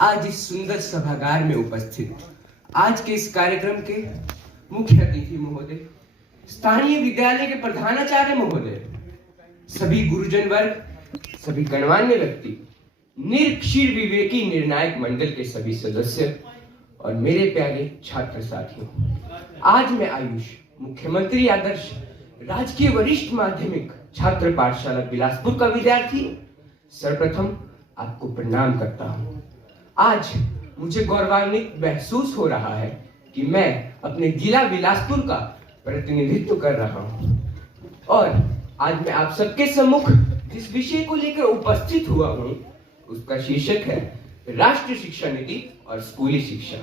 आज इस सुंदर सभागार में उपस्थित आज के इस कार्यक्रम के मुख्य अतिथि महोदय, स्थानीय विद्यालय के प्रधानाचार्य महोदय, सभी गुरुजन वर्ग, सभी गणमान्य व्यक्ति, निरक्षीर विवेकी निर्णायक मंडल के सभी सदस्य और मेरे प्यारे छात्र साथियों, आज मैं आयुष, मुख्यमंत्री आदर्श राजकीय वरिष्ठ माध्यमिक छात्र पाठशाला बिलासपुर का विद्यार्थी सर्वप्रथम आपको प्रणाम करता हूं। आज मुझे गौरवान्वित महसूस हो रहा है कि मैं अपने जिला बिलासपुर का प्रतिनिधित्व कर रहा हूं और आज मैं आप सबके सम्मुख जिस विषय को लेकर उपस्थित हुआ हूं उसका शीर्षक है राष्ट्रीय शिक्षा नीति और स्कूली शिक्षा।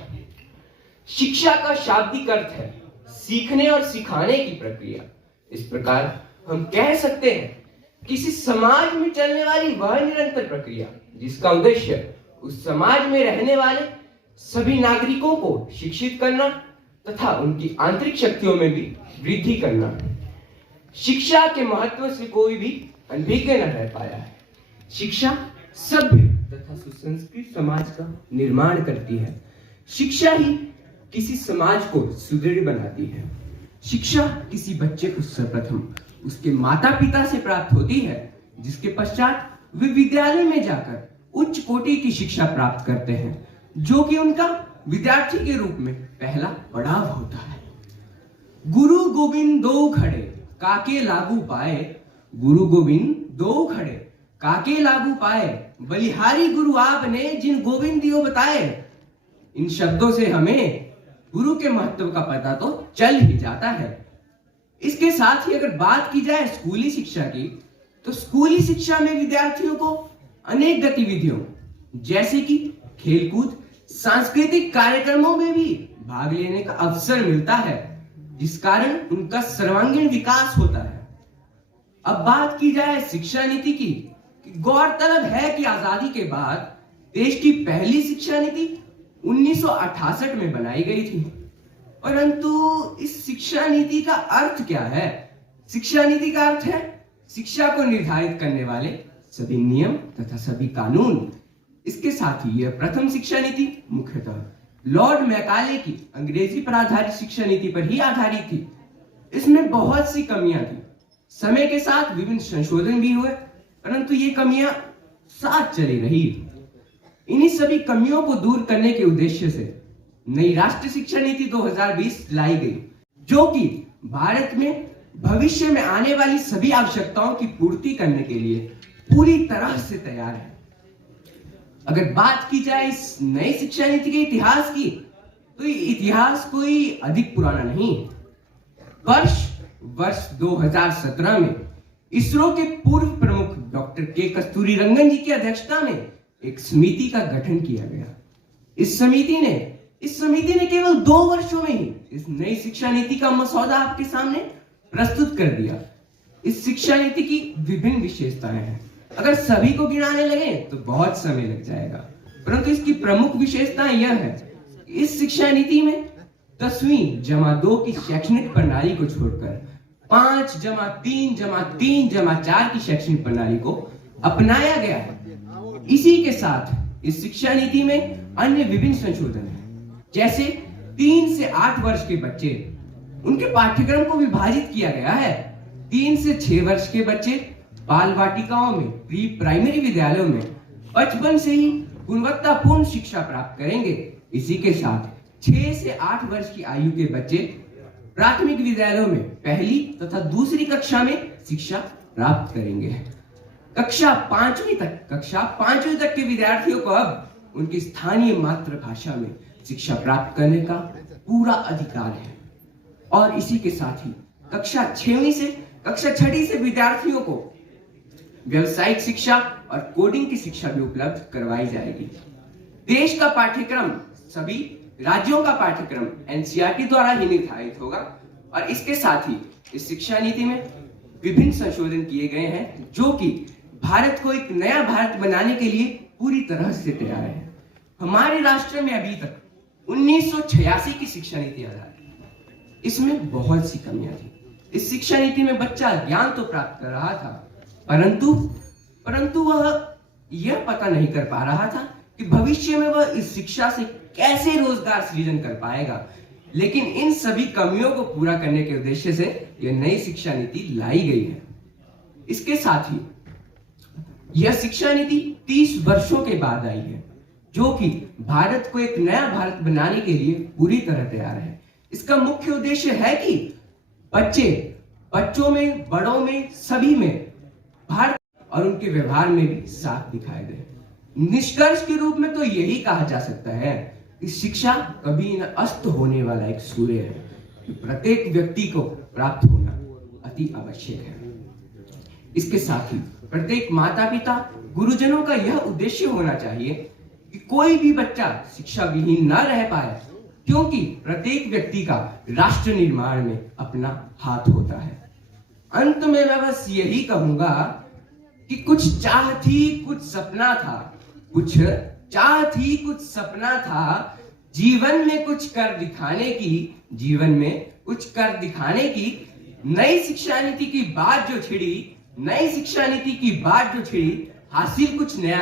शिक्षा का शाब्दिक अर्थ है सीखने और सिखाने की प्रक्रिया। इस प्रकार हम कह सकते हैं किसी समाज में चलने वाली वह निरंतर प्रक्रिया जिसका उद्देश्य उस समाज में रहने वाले सभी नागरिकों को शिक्षित करना तथा उनकी आंतरिक शक्तियों में भी वृद्धि करना। शिक्षा के महत्व से कोई भी अनभिज्ञ न रह पाया है। शिक्षा सभ्य तथा सुसंस्कृत समाज का निर्माण करती है। शिक्षा ही किसी समाज को सुदृढ़ बनाती है। शिक्षा किसी बच्चे को सर्वप्रथम उसके माता पिता से प्राप्त होती है, जिसके पश्चात वे विद्यालय में जाकर उच्च कोटि की शिक्षा प्राप्त करते हैं, जो कि उनका विद्यार्थी के रूप में पहला पड़ाव होता है। गुरु गोविंद दो खड़े काके लागू पाए, गुरु गोविंद दो खड़े काके लागू पाए, बलिहारी गुरु आपने जिन गोविंद दियो बताए। इन शब्दों से हमें गुरु के महत्व का पता तो चल ही जाता है। इसके साथ ही अगर बात की जाए स्कूली शिक्षा की, तो स्कूली शिक्षा में विद्यार्थियों को अनेक गतिविधियों जैसे कि खेलकूद, सांस्कृतिक कार्यक्रमों में भी भाग लेने का अवसर मिलता है, जिस कारण उनका सर्वांगीण विकास होता है। अब बात की जाए शिक्षा नीति की, गौरतलब है कि आजादी के बाद देश की पहली शिक्षा नीति 1968 में बनाई गई थी, परंतु इस शिक्षा नीति का अर्थ क्या है? शिक्षा नीति का अर्थ है शिक्षा को निर्धारित करने वाले सभी नियम तथा सभी कानून। इसके साथ ही यह प्रथम शिक्षा नीति मुख्यतः लॉर्ड मैकाले की अंग्रेजी पर आधारित शिक्षा नीति पर ही आधारित थी। इसमें बहुत सी कमियां थी। समय के साथ विभिन्न संशोधन भी हुए, परंतु ये कमियां साथ चली रही। इन्हीं सभी कमियों को दूर करने के उद्देश्य से नई राष्ट्रीय शिक्षा नीति 2020 लाई गई, जो कि भारत में भविष्य में आने वाली सभी आवश्यकताओं की पूर्ति करने के लिए पूरी तरह से तैयार है। अगर बात की जाए इस नई शिक्षा नीति के इतिहास की, तो ये इतिहास कोई अधिक पुराना नहीं। वर्ष 2017 में इसरो के पूर्व प्रमुख डॉक्टर के कस्तूरी रंगन जी की अध्यक्षता में एक समिति का गठन किया गया। इस समिति ने केवल 2 वर्षों में ही इस नई शिक्षा नीति का मसौदा आपके सामने प्रस्तुत कर दिया। इस शिक्षा नीति की विभिन्न विशेषताएं हैं। अगर सभी को गिनाने लगे तो बहुत समय लग जाएगा, परंतु इसकी प्रमुख विशेषताएं यह है कि इस शिक्षा नीति में 10वीं जमा 2 की शैक्षणिक प्रणाली को छोड़कर 5 जमा 3 जमा 3 जमा 4 की शैक्षणिक प्रणाली को अपनाया गया है। इसी के साथ इस शिक्षा नीति में अन्य विभिन्न संशोधन हैं, जैसे 3 से 8 वर्ष के बच्चे, उनके पाठ्यक्रम को विभाजित किया गया है। 3 से 6 वर्ष के बच्चे बाल वाटिकाओं में, प्री प्राइमरी विद्यालयों में बचपन से ही गुणवत्तापूर्ण शिक्षा प्राप्त करेंगे। इसी के साथ 6 से 8 वर्ष की आयु के बच्चे प्राथमिक विद्यालयों में पहली तथा दूसरी कक्षा में शिक्षा प्राप्त करेंगे। कक्षा पांचवी तक के विद्यार्थियों को अब उनकी स्थानीय मातृभाषा में शिक्षा प्राप्त करने का पूरा अधिकार है। और इसी के साथ ही कक्षा 6वीं से विद्यार्थियों को व्यावसायिक शिक्षा और कोडिंग की शिक्षा भी उपलब्ध करवाई जाएगी। देश का पाठ्यक्रम सभी राज्यों का पाठ्यक्रम एनसीईआरटी द्वारा ही निर्धारित होगा और इसके साथ ही इस शिक्षा नीति में विभिन्न संशोधन किए गए हैं, जो कि भारत को एक नया भारत बनाने के लिए पूरी तरह से तैयार है। हमारे राष्ट्र में अभी तक 1986 की शिक्षा नीति आधारित, इसमें बहुत सी कमियां थी। इस शिक्षा नीति में बच्चा ज्ञान तो प्राप्त कर रहा था, परंतु वह यह पता नहीं कर पा रहा था कि भविष्य में वह इस शिक्षा से कैसे रोजगार सृजन कर पाएगा। लेकिन इन सभी कमियों को पूरा करने के उद्देश्य से यह नई शिक्षा नीति लाई गई है। इसके साथ ही यह शिक्षा नीति 30 वर्षों के बाद आई है, जो कि भारत को एक नया भारत बनाने के लिए पूरी तरह तैयार है। इसका मुख्य उद्देश्य है कि बच्चों में, बड़ों में, सभी में भारत और उनके व्यवहार में भी साफ दिखाई दे। निष्कर्ष के रूप में तो यही कहा जा सकता है कि शिक्षा कभी न अस्त होने वाला एक सूर्य है, कि प्रत्येक व्यक्ति को प्राप्त होना अति आवश्यक है। इसके साथ ही प्रत्येक माता पिता, गुरुजनों का यह उद्देश्य होना चाहिए कि कोई भी बच्चा शिक्षा विहीन न रह पाए, क्योंकि प्रत्येक व्यक्ति का राष्ट्र निर्माण में अपना हाथ होता है। अंत में मैं बस यही कहूंगा कि कुछ चाह थी, कुछ सपना था, कुछ चाह थी, कुछ सपना था, जीवन में कुछ कर दिखाने की, नई शिक्षा नीति की बात जो छिड़ी, हासिल कुछ नया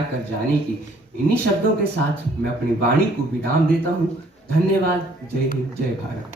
कर जाने की। इन्हीं शब्दों के साथ मैं अपनी वाणी को विराम देता हूं। धन्यवाद। जय हिंद, जय भारत।